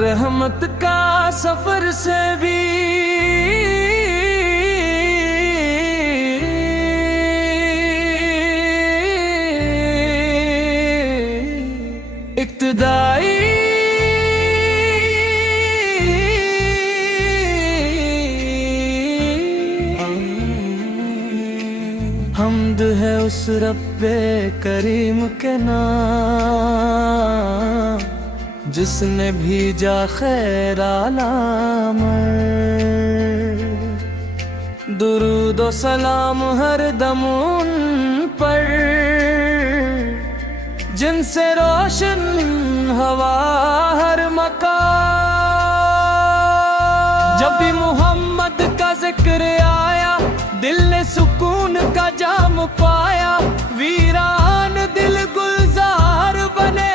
رحمت کا سفر سے بھی ابتدائی حمد ہے اس رب کریم کے نام جس نے بھیجا خیر عالم، درود و سلام ہر دم ان پر جن سے روشن ہوا ہر مکان۔ جب بھی محمد کا ذکر آیا دل نے سکون کا جام پایا، ویران دل گلزار بنے،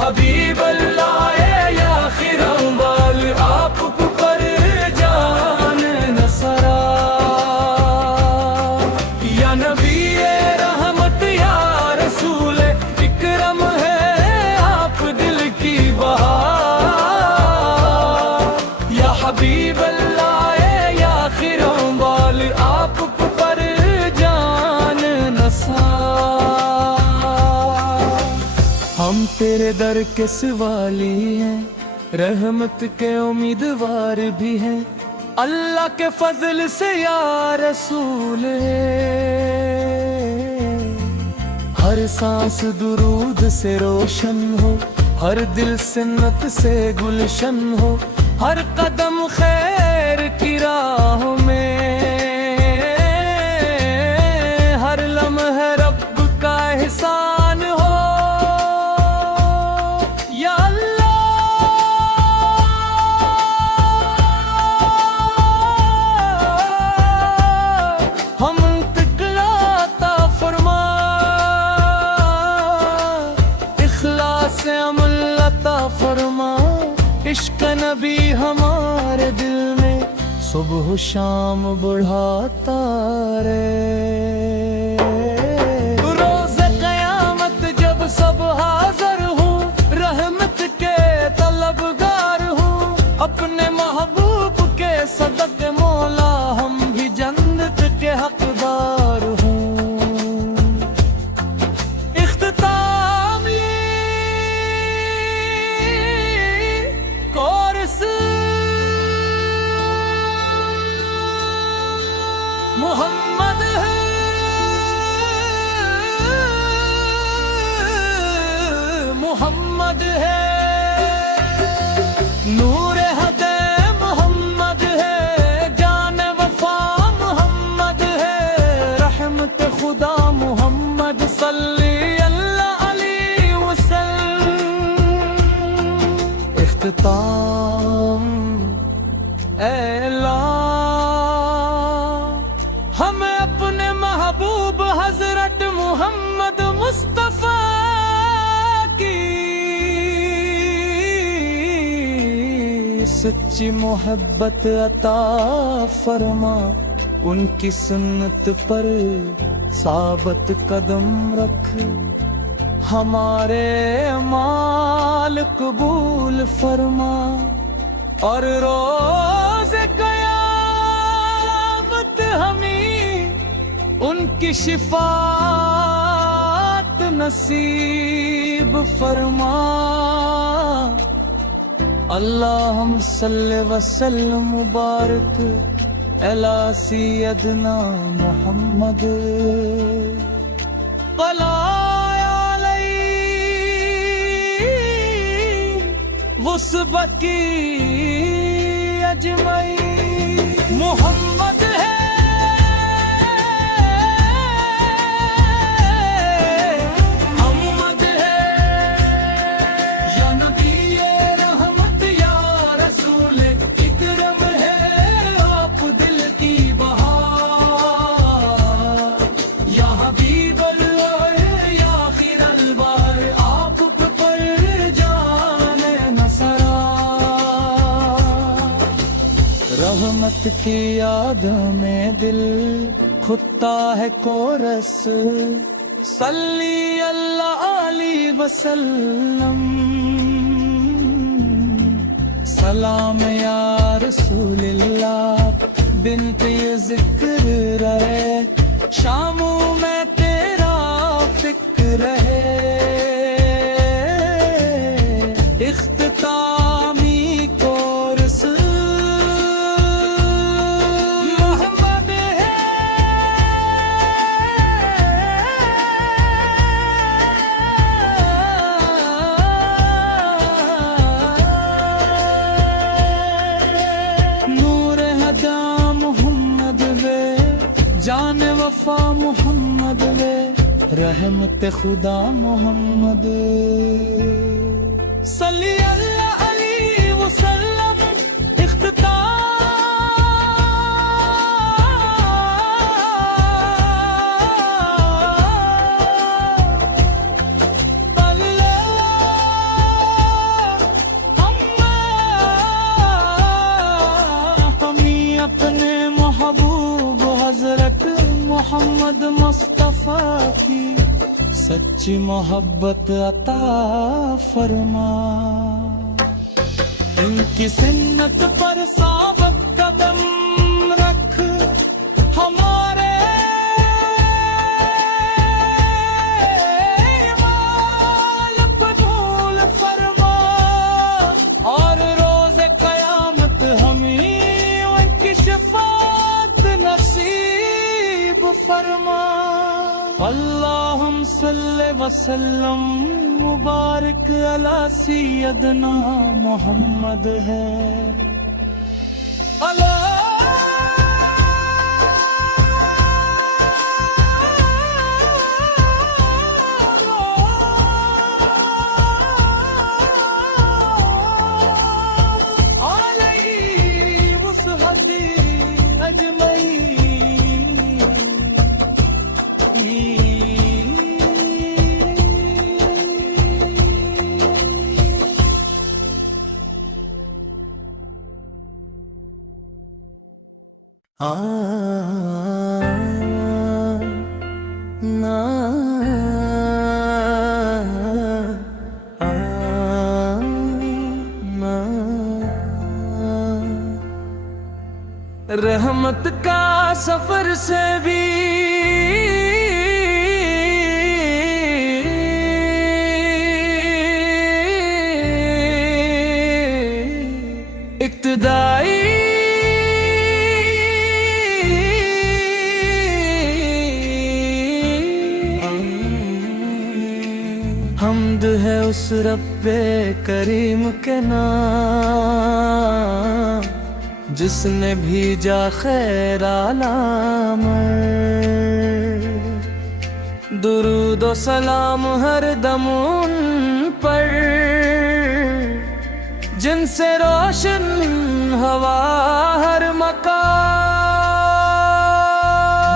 حبیب اللہ یا خیرم بال آپ پر جان نصرا، یا نبی رحمت یا رسول اکرم ہے آپ دل کی بہار، یا حبیب اللہ یا خیرم بال آپ پر جان نصرا۔ ہم تیرے در کے سوالی ہیں، رحمت کے امیدوار بھی ہیں، اللہ کے فضل سے یا رسول ہے۔ ہر سانس درود سے روشن ہو، ہر دل سنت سے گلشن ہو، ہر قدم خیر کی راہ میں، ہر لمحہ رب کا احسان ہو۔ سے عمل عطا فرما، عشق نبی ہمارے دل میں صبح و شام بڑھاتا رہے۔ روز قیامت جب سب حاضر ہوں، رحمت کے طلبگار ہوں، اپنے محبوب کے صدقے مولا ہم بھی جنت کے حقدار ہوں۔ محمد ہے محمد ہے نور ہدے، محمد ہے جان وفا، محمد ہے رحمت خدا، محمد صلی اللہ علیہ وسلم۔ اختتام اعلان ہمیں اپنے محبوب حضرت محمد مصطفیٰ کی سچی محبت عطا فرما، ان کی سنت پر ثابت قدم رکھ، ہمارے اعمال قبول فرما، اور روز قیامت ہمیں ان کی شفاعت نصیب فرما۔ اللہم صلی وسلم مبارک علی سیدنا محمد وصبکی اجمعین۔ محمد ہے محمد ہے یا نبی رحمت رحمت کی یاد میں دل کھتا ہے کورس، صلی اللہ علیہ وسلم، سلام یا رسول اللہ، بنت ذکر رہے، شاموں میں تیرا فکر ہے، اختتامی کورس محمد ہے، نور ہدا محمد وے، جان وفا محمد وے، رحمت خدا محمد، صلی اللہ علیہ وسلم، اختتام ہمیں اپنے محبوب حضرت محمد مصطفیٰ کی سچی محبت عطا فرما، ان کی سنت پر ثابت قدم رکھ، ہمارے اعمال قبول فرما، اور روز قیامت ہمیں ان کی شفاعت نصیب فرما، اللہم صلی وسلم مبارک علی سیدنا محمد ہے، علیہ وصحبہ اجمعین۔ رحمت کا سفر سے بھی ابتدائی حمد ہے اس رب کریم کے نام، جس نے بھیجا خیر عالم، درود و سلام ہر دم ان پر، جن سے روشن ہوا ہر مکان،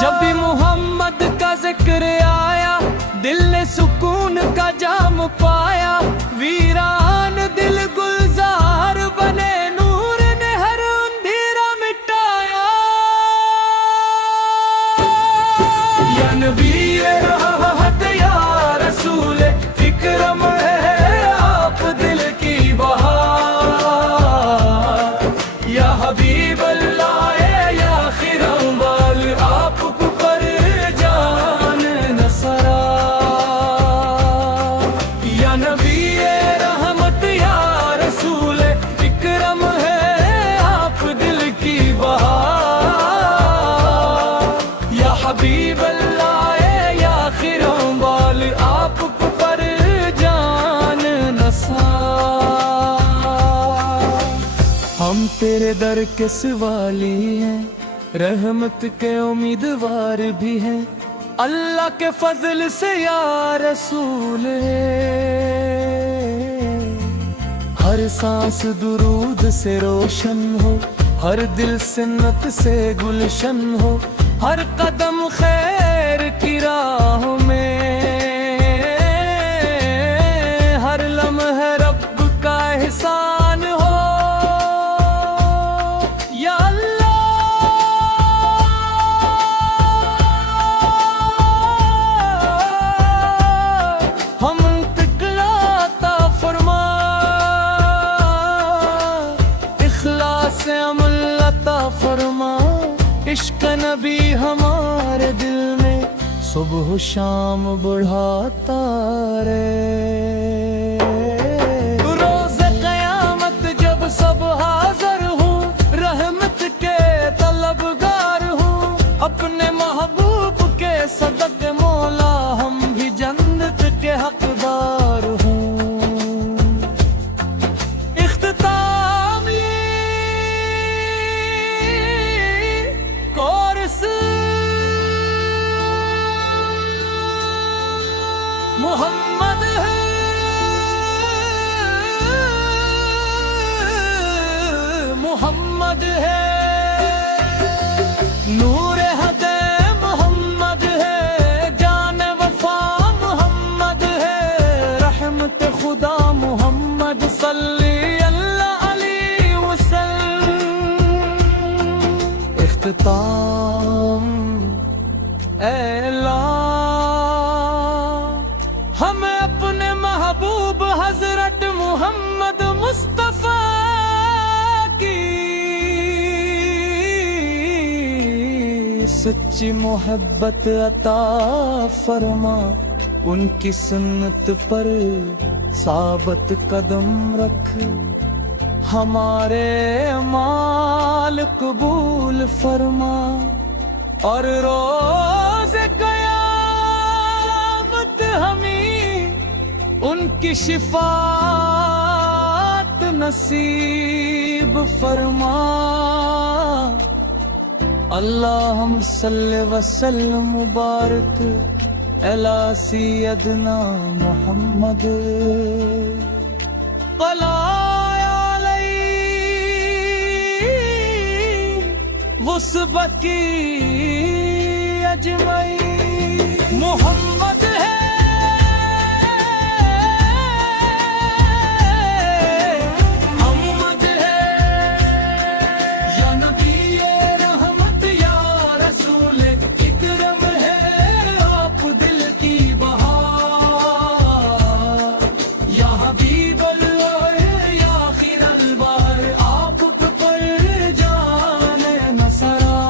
جب بھی محمد کا ذکر آیا، دل نے سکون کا جام پایا، ویران دل گلزار بنے، نور نے ہر اندھیرا مٹایا، یا نبی راحت یا رسول اکرم ہے آپ دل کی بہار، یا حبیب اللہ یا خرم وال آپ پر جان نصرا، یا نبی رحمت یا رسول اکرم ہے آپ دل کی بہار، یا حبیب اللہ یا خرم وال آپ پر جان نثار، ہم تیرے در کے سوالی ہیں، رحمت کے امیدوار بھی ہیں، اللہ کے فضل سے یا رسول ہے، ہر سانس درود سے روشن ہو، ہر دل سنت سے گلشن ہو، ہر قدم خیر کی راہ میں، ہر لمحہ رب کا احسان ہو، یا عشق نبی ہمارے دل میں صبح و شام بڑھاتا رے۔ روز قیامت جب سب حاضر ہوں، رحمت کے طلبگار ہوں، اپنے محبوب کے صدقے مولا ہم بھی جنت کے حقدار ہوں۔ اختتام کورس محمد ہے، محمد ہے، نور ہدے محمد ہے، جان وفا محمد ہے، رحمت خدا محمد صلی اللہ علیہ وسلم۔ اختتام اعلان ہمیں اپنے محبوب حضرت محمد مصطفیٰ کی سچی محبت عطا فرما، ان کی سنت پر ثابت قدم رکھ، ہمارے اعمال قبول فرما، اور روز قیامت ہمیں ان کی شفاعت نصیب فرما۔ اللہم صلی وسلم مبارک علی سیدنا محمد وعلی وصحبہ اجمعین۔ محمد ہے، محمد ہے، یا نبی رحمت یا رسول اکرم ہے، آپ دل کی بہار، یا حبیب اللہ یا خیر البحر، آپ پر جان نثرا۔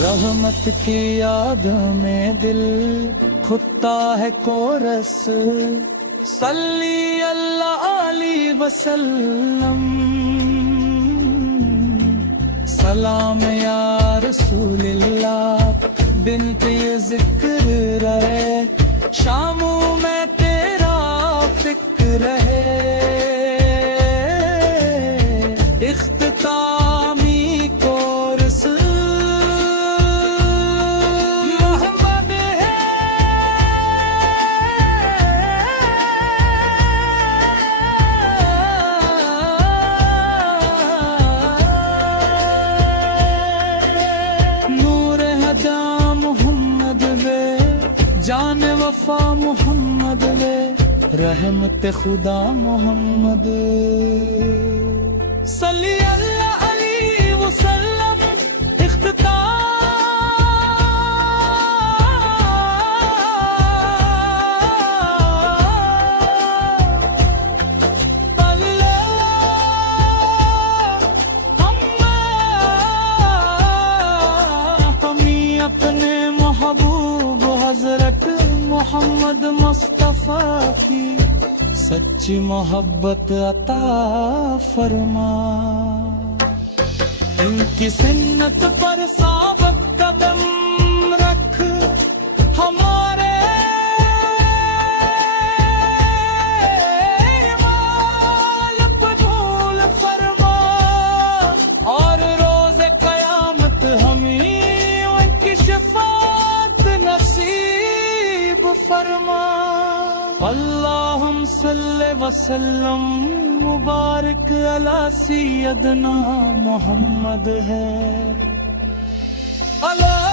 رحمت کی یاد میں دل کھتا ہے کورس، صلی اللہ علیہ وسلم۔ سلام یا رسول اللہ، بنت ذکر رہے، شاموں میں تیرا فکر ہے۔ اختتامی کورس محمد ہے، نور ہدا محمد وے، جان وفا محمد وے، رحمت خدا محمد صلی اللہ علیہ وسلم۔ اختتام ہمیں اپنے محبوب حضرت محمد مصطفیٰ کی سچی محبت عطا فرما، ان کی سنت پر ثابت قدم رکھ، ہمارے اعمال قبول فرما، اور روز قیامت ہمیں ان کی شفاعت نصیب فرما۔ اللہم صلی وسلم مبارک علی سیدنا محمد ہے، اللہ